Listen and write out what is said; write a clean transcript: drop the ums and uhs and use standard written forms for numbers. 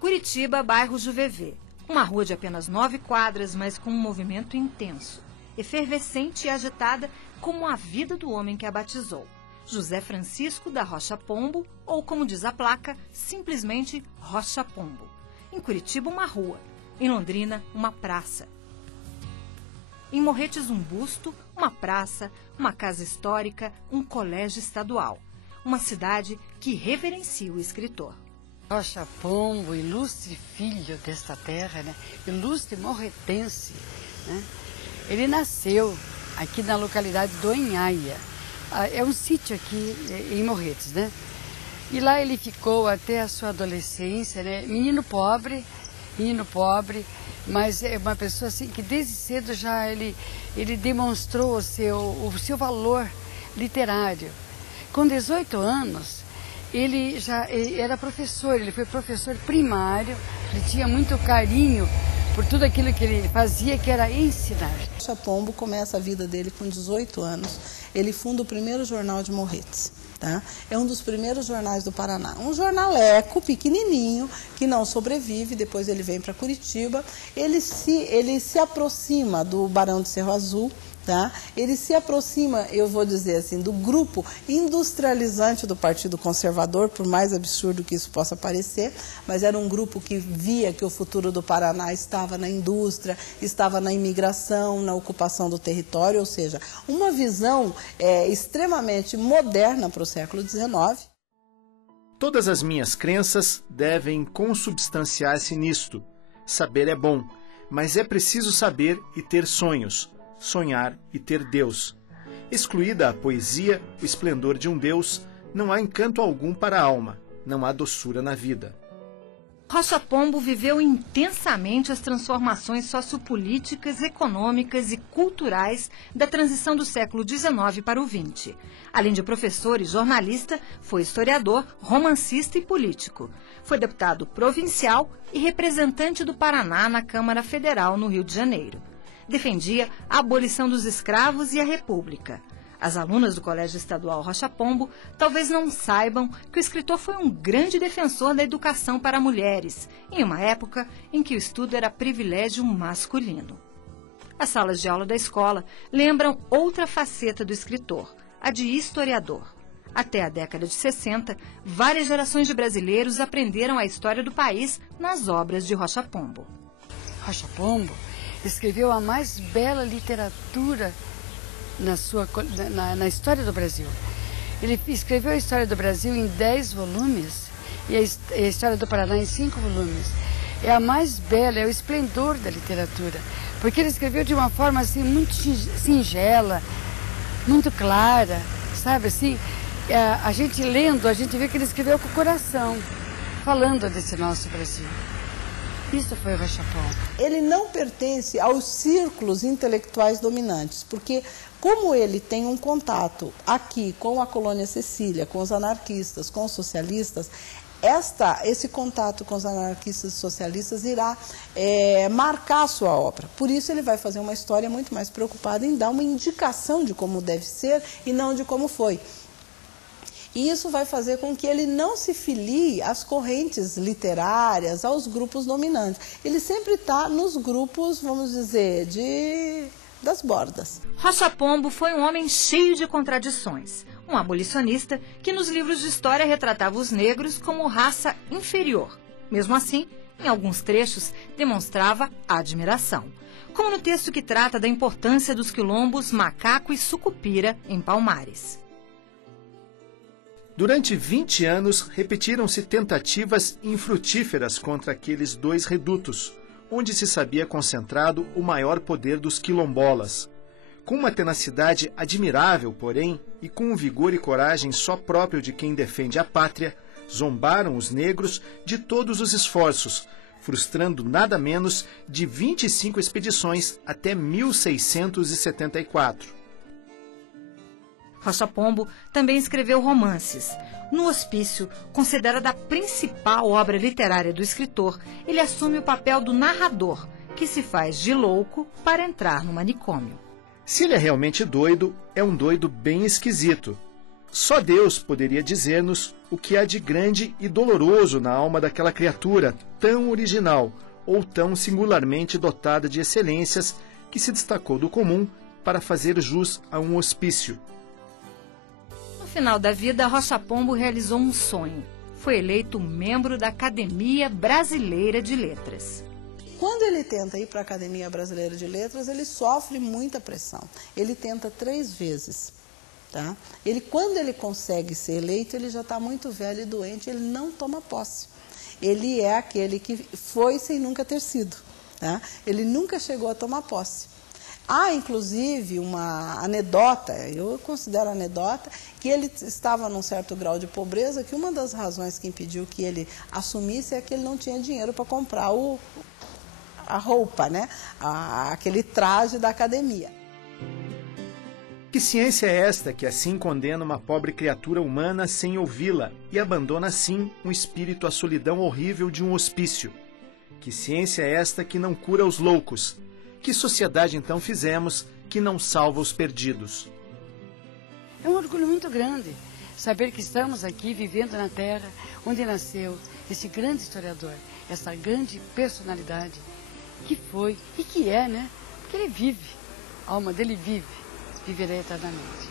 Curitiba, bairro Juvevê. Uma rua de apenas 9 quadras, mas com um movimento intenso, efervescente e agitada como a vida do homem que a batizou. José Francisco da Rocha Pombo, ou como diz a placa, simplesmente Rocha Pombo. Em Curitiba, uma rua. Em Londrina, uma praça. Em Morretes, um busto, uma praça, uma casa histórica, um colégio estadual. Uma cidade que reverencia o escritor. Rocha Pombo, ilustre filho desta terra, né? Ilustre morretense, né? Ele nasceu aqui na localidade do Enhaia. É um sítio aqui em Morretes, né? E lá ele ficou até a sua adolescência, né? Menino pobre, mas é uma pessoa assim que desde cedo já ele demonstrou o seu valor literário. Com 18 anos, ele já era professor, ele foi professor primário, ele tinha muito carinho por tudo aquilo que ele fazia, que era ensinar. Rocha Pombo começa a vida dele com 18 anos, ele funda o primeiro jornal de Morretes. Tá? É um dos primeiros jornais do Paraná. Um jornaleco pequenininho, que não sobrevive, depois ele vem para Curitiba. Ele se aproxima do Barão de Cerro Azul, tá? Ele se aproxima, eu vou dizer assim, do grupo industrializante do Partido Conservador, por mais absurdo que isso possa parecer, mas era um grupo que via que o futuro do Paraná estava na indústria, estava na imigração, na ocupação do território, ou seja, uma visão extremamente moderna para o século XIX. Todas as minhas crenças devem consubstanciar-se nisto. Saber é bom, mas é preciso saber e ter sonhos, sonhar e ter Deus. Excluída a poesia, o esplendor de um Deus, não há encanto algum para a alma, não há doçura na vida. Rocha Pombo viveu intensamente as transformações sociopolíticas, econômicas e culturais da transição do século XIX para o XX. Além de professor e jornalista, foi historiador, romancista e político. Foi deputado provincial e representante do Paraná na Câmara Federal, no Rio de Janeiro. Defendia a abolição dos escravos e a República. As alunas do Colégio Estadual Rocha Pombo talvez não saibam que o escritor foi um grande defensor da educação para mulheres, em uma época em que o estudo era privilégio masculino. As salas de aula da escola lembram outra faceta do escritor, a de historiador. Até a década de 60, várias gerações de brasileiros aprenderam a história do país nas obras de Rocha Pombo. Rocha Pombo escreveu a mais bela literatura na história do Brasil. Ele escreveu a história do Brasil em 10 volumes e a história do Paraná em 5 volumes. É a mais bela, é o esplendor da literatura, porque ele escreveu de uma forma assim muito singela, muito clara, sabe assim? A gente lendo, a gente vê que ele escreveu com o coração, falando desse nosso Brasil. Isso foi o Rocha Pombo. Ele não pertence aos círculos intelectuais dominantes, porque como ele tem um contato aqui com a colônia Cecília, com os anarquistas, com os socialistas, esse contato com os anarquistas e socialistas irá marcar a sua obra. Por isso ele vai fazer uma história muito mais preocupada em dar uma indicação de como deve ser e não de como foi. E isso vai fazer com que ele não se filie às correntes literárias, aos grupos dominantes. Ele sempre está nos grupos, vamos dizer, das bordas. Rocha Pombo foi um homem cheio de contradições. Um abolicionista que nos livros de história retratava os negros como raça inferior. Mesmo assim, em alguns trechos, demonstrava admiração. Como no texto que trata da importância dos quilombos Macaco e Sucupira, em Palmares. Durante 20 anos, repetiram-se tentativas infrutíferas contra aqueles dois redutos, onde se sabia concentrado o maior poder dos quilombolas. Com uma tenacidade admirável, porém, e com um vigor e coragem só próprio de quem defende a pátria, zombaram os negros de todos os esforços, frustrando nada menos de 25 expedições até 1674. Rocha Pombo também escreveu romances. No Hospício, considerada a principal obra literária do escritor, ele assume o papel do narrador, que se faz de louco para entrar no manicômio. Se ele é realmente doido, é um doido bem esquisito. Só Deus poderia dizer-nos o que há de grande e doloroso na alma daquela criatura tão original ou tão singularmente dotada de excelências que se destacou do comum para fazer jus a um hospício. No final da vida, Rocha Pombo realizou um sonho. Foi eleito membro da Academia Brasileira de Letras. Quando ele tenta ir para a Academia Brasileira de Letras, ele sofre muita pressão. Ele tenta 3 vezes. Tá? Quando ele consegue ser eleito, ele já está muito velho e doente, ele não toma posse. Ele é aquele que foi sem nunca ter sido. Tá? Ele nunca chegou a tomar posse. Há, inclusive, uma anedota, eu considero anedota, que ele estava num certo grau de pobreza, que uma das razões que impediu que ele assumisse é que ele não tinha dinheiro para comprar a roupa, né? Aquele traje da academia. Que ciência é esta que assim condena uma pobre criatura humana sem ouvi-la e abandona assim um espírito à solidão horrível de um hospício? Que ciência é esta que não cura os loucos? Que sociedade então fizemos que não salva os perdidos? É um orgulho muito grande saber que estamos aqui vivendo na terra onde nasceu esse grande historiador, essa grande personalidade que foi e que é, né? Porque ele vive, a alma dele vive, viverá eternamente.